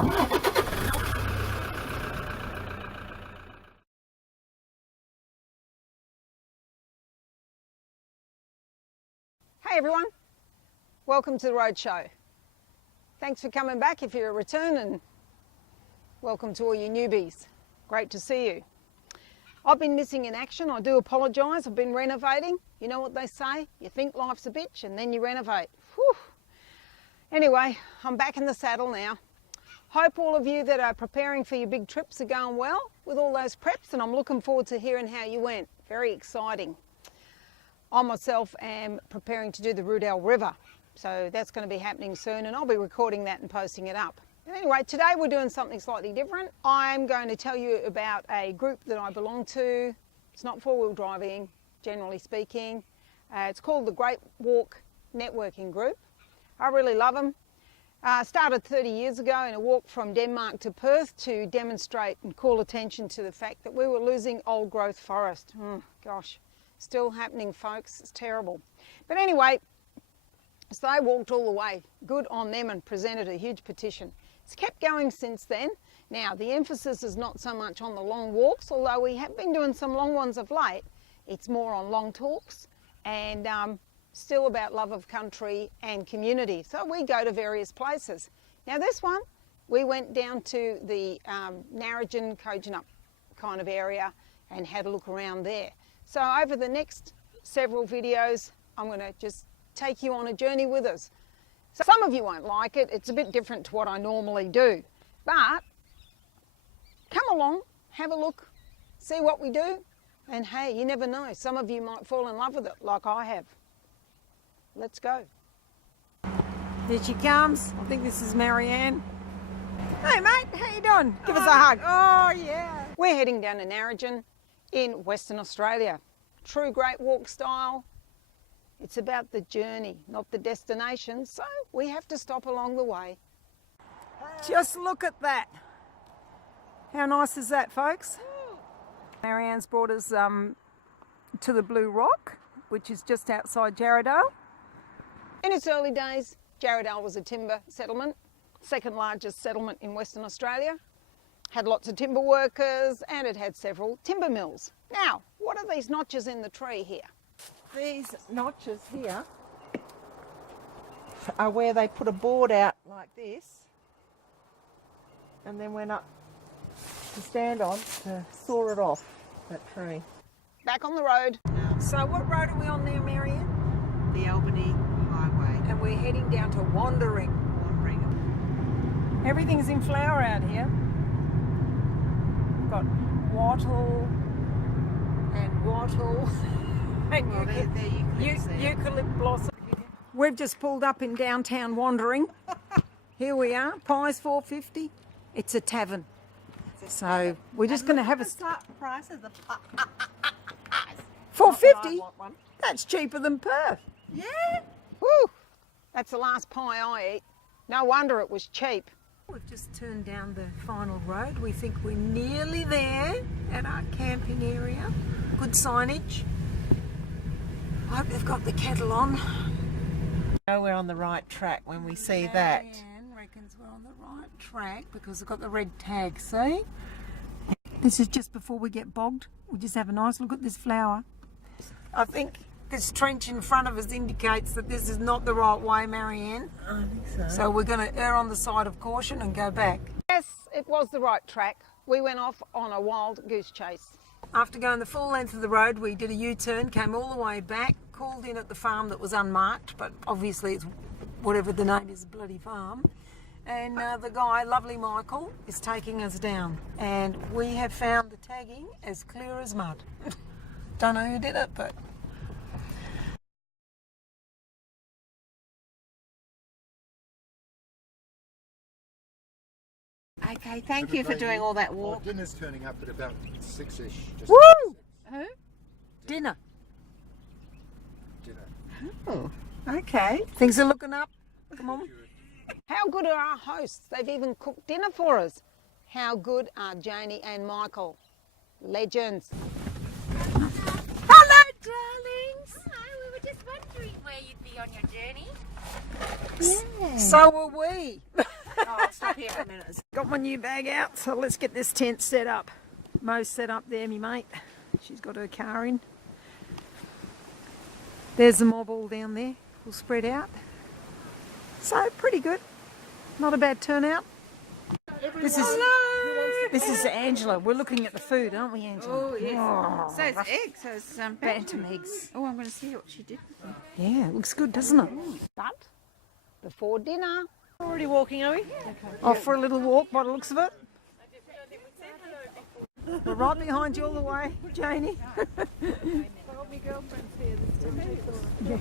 Hey everyone, welcome to the Roadshow. Thanks for coming back if you're a return, and welcome to all you newbies. Great to see you. I've been missing in action. I do apologise. I've been renovating. You know what they say? You think life's a bitch and then you renovate. Whew. Anyway, I'm back in the saddle now. Hope all of you that are preparing for your big trips are going well with all those preps, and I'm looking forward to hearing how you went. Very exciting. I myself am preparing to do the Rudell River, so that's going to be happening soon, and I'll be recording that and posting it up. But anyway, today we're doing something slightly different. I'm going to tell you about a group that I belong to. It's not four-wheel driving, generally speaking. It's called the Great Walk Networking Group. I really love them. Started 30 years ago in a walk from Denmark to Perth to demonstrate and call attention to the fact that we were losing old growth forest. Gosh. Still happening, folks. It's terrible. But anyway, so they walked all the way. Good on them, and presented a huge petition. It's kept going since then. Now, the emphasis is not so much on the long walks, although we have been doing some long ones of late. It's more on long talks and still about love of country and community. So we go to various places. Now this one, we went down to the Narrogin and Kojonup kind of area and had a look around there. So over the next several videos, I'm going to just take you on a journey with us. So some of you won't like it. It's a bit different to what I normally do. But come along, have a look, see what we do. And hey, you never know. Some of you might fall in love with it like I have. Let's go. Here she comes. I think this is Marianne. Hey mate, how you doing? Give us a hug. Oh yeah. We're heading down to Narrogin in Western Australia. True Great Walk style. It's about the journey, not the destination, so we have to stop along the way. Just look at that. How nice is that, folks? Marianne's brought us to the Blue Rock, which is just outside Jarrahdale. In its early days, Jarrahdale was a timber settlement, second largest settlement in Western Australia. Had lots of timber workers, and it had several timber mills. Now, what are these notches in the tree here? These notches here are where they put a board out like this and then went up to stand on to saw it off, that tree. Back on the road. So what road are we on now, Marianne? The Albany Highway. And we're heading down to Wandering. Everything's in flower out here. Got wattle and wattle and eucalypt blossom. We've just pulled up in downtown Wandering. Here we are, pies $4.50. It's a tavern. So we're just going to have a price of the $4.50. That's cheaper than Perth. Yeah. Woo! That's the last pie I eat. No wonder it was cheap. We've just turned down the final road. We think we're nearly there at our camping area. Good signage. I hope they've got the kettle on. know we're on the right track when we see that. Marianne reckons we're on the right track because we've got the red tag, see? This is just before we get bogged. We just have a nice look at this flower. I think this trench in front of us indicates that this is not the right way, Marianne. I think so. So we're going to err on the side of caution and go back. Yes, it was the right track. We went off on a wild goose chase. After going the full length of the road, we did a U-turn, came all the way back, called in at the farm that was unmarked, but obviously it's whatever the name is, a bloody farm. And the guy, lovely Michael, is taking us down. And we have found the tagging as clear as mud. Don't know who did it, but... Okay, thank you for doing all that walk. Dinner's turning up at about 6-ish. Woo! Who? Dinner. Dinner. Oh, okay. Things are looking up. Come on. How good are our hosts? They've even cooked dinner for us. How good are Janie and Michael? Legends. Hello, darlings. Hi, we were just wondering where you'd be on your journey. Yeah. So were we. I'll stop here for a minute. Got my new bag out, so let's get this tent set up. Mo's set up there, me mate. She's got her car in. There's the mob all down there, all spread out. So pretty good. Not a bad turnout. This is Angela. We're looking at the food, aren't we, Angela? Oh, yes. Oh, So it's eggs. So it's bantam eggs. Oh, I'm going to see what she did. Yeah, it looks good, doesn't it? But before dinner, Already walking, are we? off for a little walk by the looks of it. We're right behind you all the way, Janie. Yeah.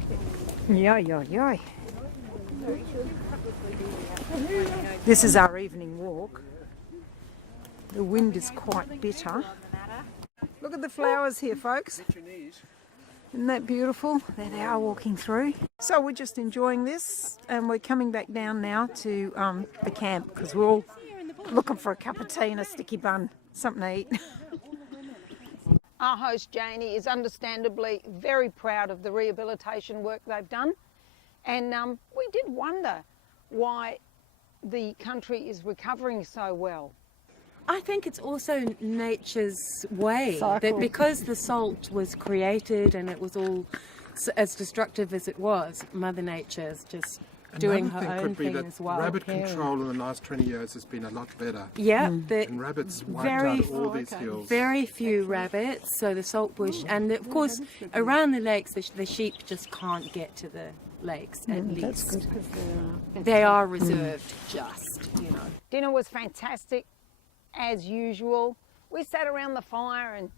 This is our evening walk. The wind is quite bitter. Look at the flowers here, folks. Isn't that beautiful? There they are walking through. So we're just enjoying this, and we're coming back down now to the camp because we're all looking for a cup of tea and a sticky bun, something to eat. Our host Janie is understandably very proud of the rehabilitation work they've done, and we did wonder why the country is recovering so well. I think it's also nature's way Cycle. that because the salt was created and it was all as destructive as it was, Mother Nature is just doing Another her thing own could be thing that as well. rabbit control in the last 20 years has been a lot better. Yeah, And rabbits wiped very- out all these hills. very few rabbits, so the salt bush, and of course around the lakes the sheep just can't get to the lakes at least. They are reserved just, you know. Dinner was fantastic, as usual. We sat around the fire and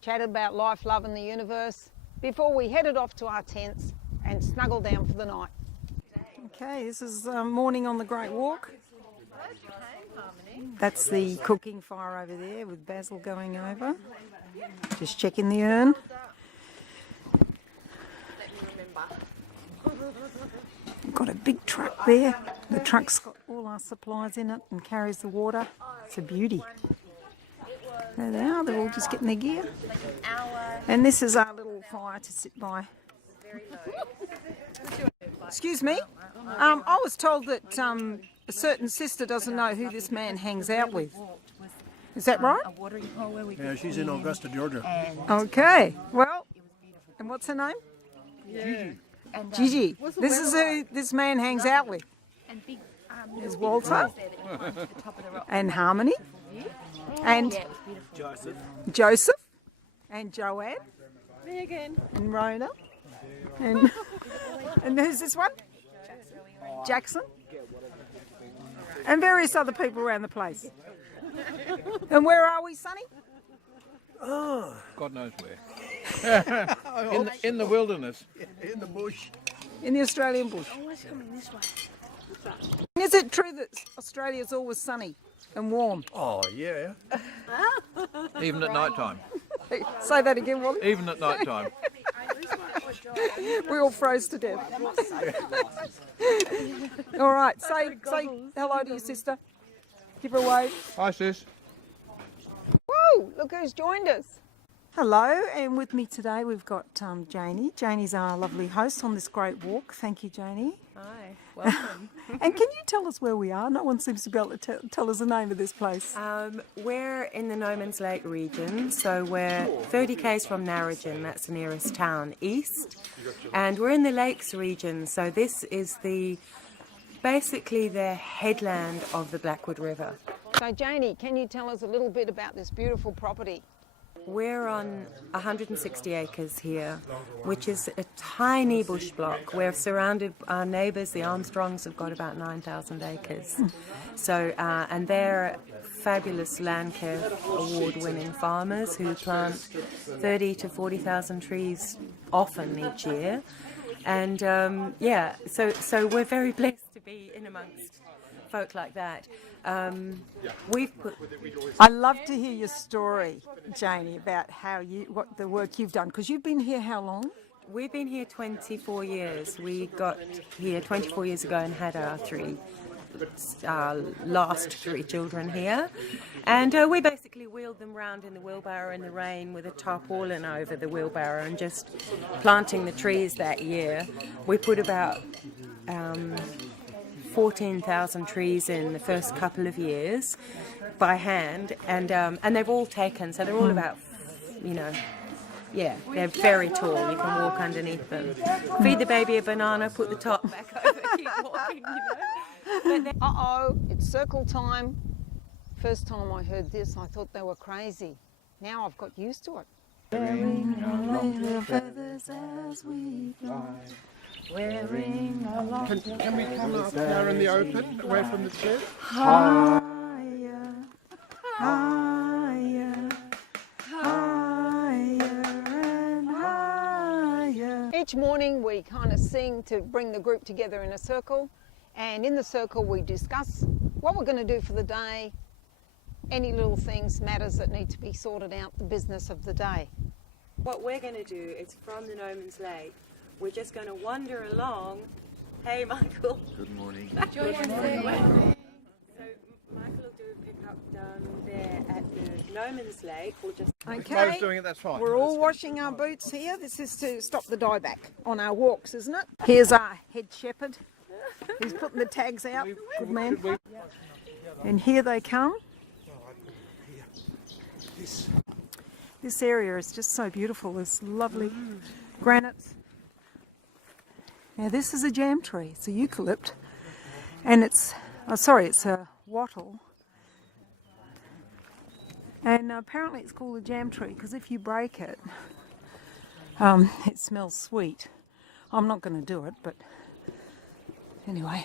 chatted about life, love and the universe before we headed off to our tents and snuggled down for the night. Okay, this is morning on the Great Walk. That's the cooking fire over there with Basil going over. Just checking the urn. We've got a big truck there. The truck's got all our supplies in it and carries the water. It's a beauty. There they are, they're all just getting their gear. And this is our little fire to sit by. Excuse me, I was told that a certain sister doesn't know who this man hangs out with. Is that right? Yeah, she's in Augusta, Georgia. Okay, well, and what's her name? Gigi. This is who this man hangs out with. There's Walter and Harmony and Joseph and Joanne and Rona and who's this one? Jackson and various other people around the place. And where are we, Sonny? God knows where. in the wilderness. In the bush. In the Australian bush. Is it true that Australia's always sunny and warm? Oh, yeah. Even at night time. Say that again, Wally. Even at night time. We all froze to death. All right, say hello to your sister. Give her a wave. Hi, sis. Whoa, look who's joined us. Hello, and with me today we've got Janie. Janie's our lovely host on this great walk. Thank you, Janie. Hi, welcome. And can you tell us where we are? No one seems to be able to tell us the name of this place. We're in the No Man's Lake region, so we're 30 k's from Narrogin, that's the nearest town east, and we're in the Lakes region, so this is basically the headland of the Blackwood River. So Janie, can you tell us a little bit about this beautiful property? We're on 160 acres here, which is a tiny bush block. We're surrounded, our neighbours, the Armstrongs, have got about 9,000 acres. So, and they're fabulous Landcare award-winning farmers who plant 30 to 40,000 trees often each year. And yeah, so we're very blessed to be in amongst folk like that. I love to hear your story, Janie, about what the work you've done, because you've been here how long? We've been here 24 years. We got here 24 years ago and had our last three children here. And we basically wheeled them round in the wheelbarrow in the rain with a tarpaulin over the wheelbarrow and just planting the trees that year. We put about 14,000 trees in the first couple of years by hand, and they've all taken, so they're all about, you know, yeah, they're very tall. You can walk underneath them. Feed the baby a banana, put the top back over, keep walking, you know. But Uh-oh, it's circle time. First time I heard this, I thought they were crazy. Now I've got used to it. Wearing our feathers as we fly. Wearing our Can we come out there in the open, away from the shed? higher, higher, higher and higher. Each morning we kind of sing to bring the group together in a circle, and in the circle we discuss what we're going to do for the day, any little things, matters that need to be sorted out, the business of the day. what we're going to do is from the Noman's Lake, we're just going to wander along. Hey, Michael. Good morning. So Michael will do a pickup down there at the Noman's Lake. We'll just Mo's doing it, that's fine. We're all washing our boots here. This is to stop the dieback on our walks, isn't it? Here's our head shepherd. He's putting the tags out. Good man. And here they come. This area is just so beautiful. There's lovely granites. Now this is a jam tree. It's a eucalypt, and it's it's a wattle. And apparently it's called a jam tree because if you break it, it smells sweet. I'm not going to do it, but anyway.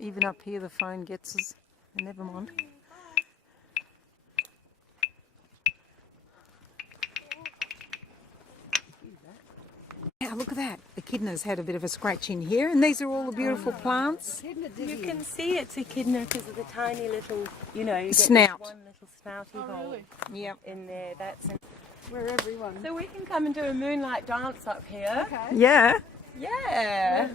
Even up here the phone gets us. Never mind. Yeah, look at that. The echidna's had a bit of a scratch in here, and these are all the beautiful plants. you can see it's echidna because of the tiny little, you know, you get Snout. one little snouty hole Yep. in there. That's Where everyone. so we can come and do a moonlight dance up here. Okay. Yeah. Yeah.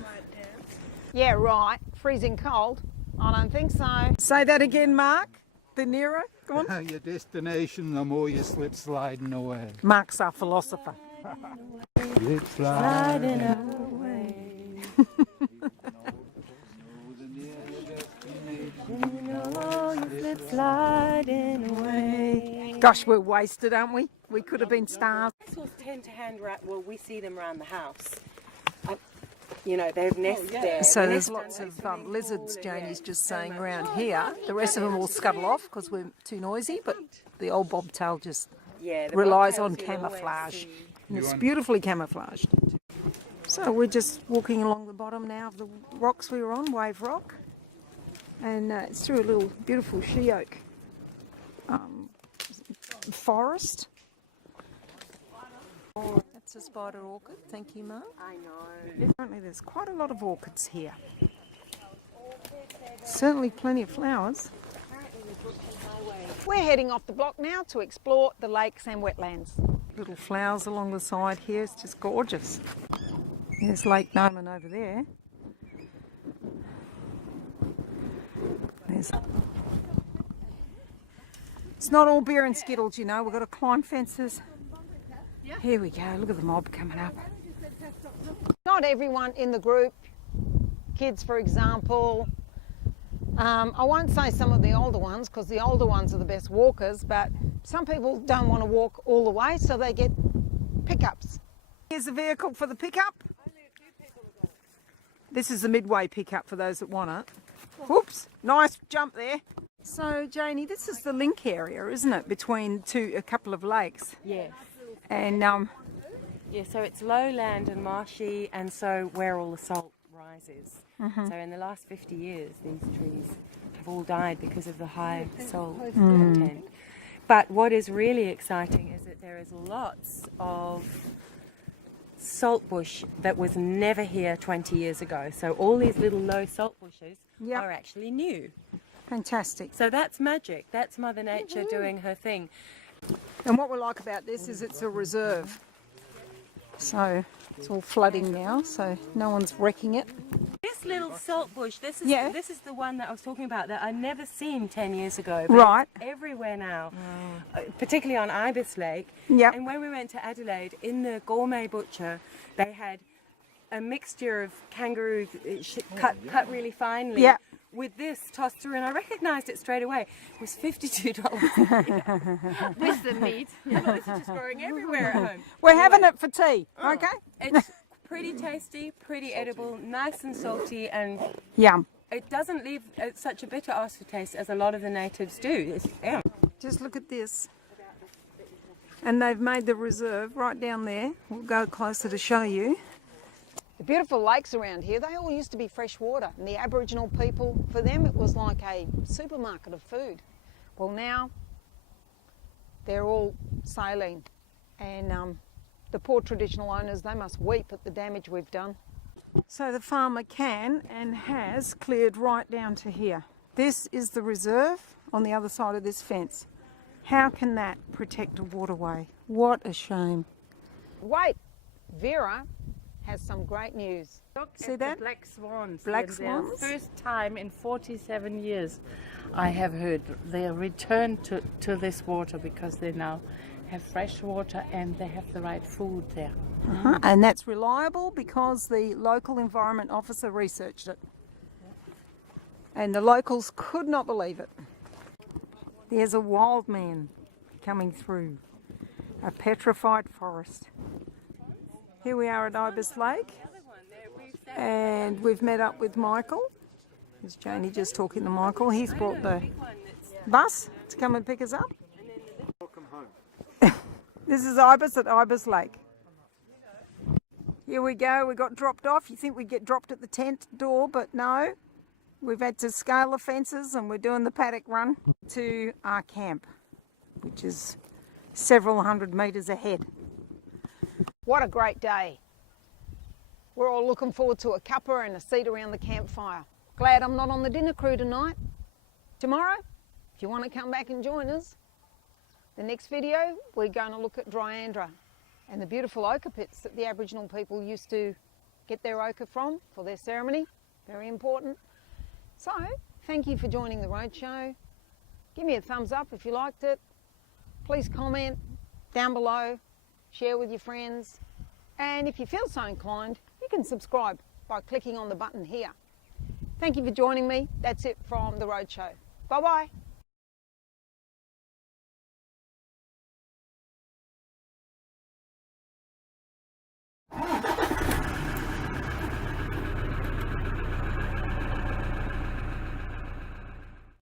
Yeah, right. Freezing cold. I don't think so. Say that again, Mark. De Niro. Go on. Your destination, the more you slip sliding away. Mark's our philosopher. Slip sliding away. Slip sliding away. Gosh, we're wasted, aren't we? We could have been stars. Basil's tend to well, we see them around the house. You know, they've nest there. So They there's nest lots of lizards, Janie's just saying, around here. The rest of them will scuttle off because we're too noisy, but the old bobtail just the relies bobtails on you'll always camouflage. see. And it's beautifully camouflaged. So we're just walking along the bottom now of the rocks we were on, Wave Rock. And it's through a little beautiful she oak forest. That's a spider orchid. Thank you, Mark. I know. Apparently there's quite a lot of orchids here. Certainly plenty of flowers. We're heading off the block now to explore the lakes and wetlands. Little flowers along the side here, it's just gorgeous. There's Lake Noman over there. It's not all beer and skittles, you know, we've got to climb fences. Here we go, look at the mob coming up. Not everyone in the group, kids for example, I won't say some of the older ones because the older ones are the best walkers, but some people don't want to walk all the way, so they get pickups. Here's the vehicle for the pickup. This is the midway pickup for those that want it. Whoops, nice jump there. So Janie, this is the link area, isn't it, between a couple of lakes? Yes. And Yeah, so it's lowland and marshy, and so where all the salt rises. So in the last 50 years, these trees have all died because of the high salt content. But what is really exciting is that there is lots of salt bush that was never here 20 years ago. So all these little low salt bushes are actually new. fantastic. So that's magic. That's Mother Nature doing her thing. And what we like about this is it's a reserve. So it's all flooding now, so no one's wrecking it. This this little salt bush, this is Yeah. this is the one that I was talking about that I'd never seen 10 years ago. But Right. it's everywhere now, particularly on Ibis Lake. Yep. And when we went to Adelaide, in the gourmet butcher, they had a mixture of kangaroo cut really finely. Yep. With this tossed through, and I recognised it straight away. It was $52. With the meat. This is just growing everywhere at home. We're having it for tea, okay? It's pretty tasty, pretty edible, nice and salty, and Yum. it doesn't leave such a bitter aftertaste as a lot of the natives do. Just look at this. And they've made the reserve right down there. We'll go closer to show you. The beautiful lakes around here, they all used to be fresh water. And the Aboriginal people, for them, it was like a supermarket of food. Well, now they're all saline. And the poor traditional owners, they must weep at the damage we've done. So the farmer can and has cleared right down to here. This is the reserve on the other side of this fence. How can that protect a waterway? What a shame. Wait, Vera has some great news. Look See at that? the black swans. Black And their swans? First time in 47 years I have heard they return to this water because they now have fresh water and they have the right food there. And that's reliable because the local environment officer researched it. And the locals could not believe it. There's a wild man coming through a petrified forest. Here we are at Ibis Lake, and we've met up with Michael. There's Janie just talking to Michael. He's brought the bus to come and pick us up. Welcome home. This is Ibis at Ibis Lake. Here we go, we got dropped off. You think we'd get dropped at the tent door, but no. We've had to scale the fences and we're doing the paddock run to our camp, which is several hundred metres ahead. What a great day. We're all looking forward to a cuppa and a seat around the campfire. Glad I'm not on the dinner crew tonight. Tomorrow, if you want to come back and join us, the next video, we're going to look at Dryandra and the beautiful ochre pits that the Aboriginal people used to get their ochre from for their ceremony. Very important. So, thank you for joining the Roadshow. Give me a thumbs up if you liked it. Please comment down below, share with your friends, and if you feel so inclined, you can subscribe by clicking on the button here. Thank you for joining me. That's it from the Roadshow. Bye-bye.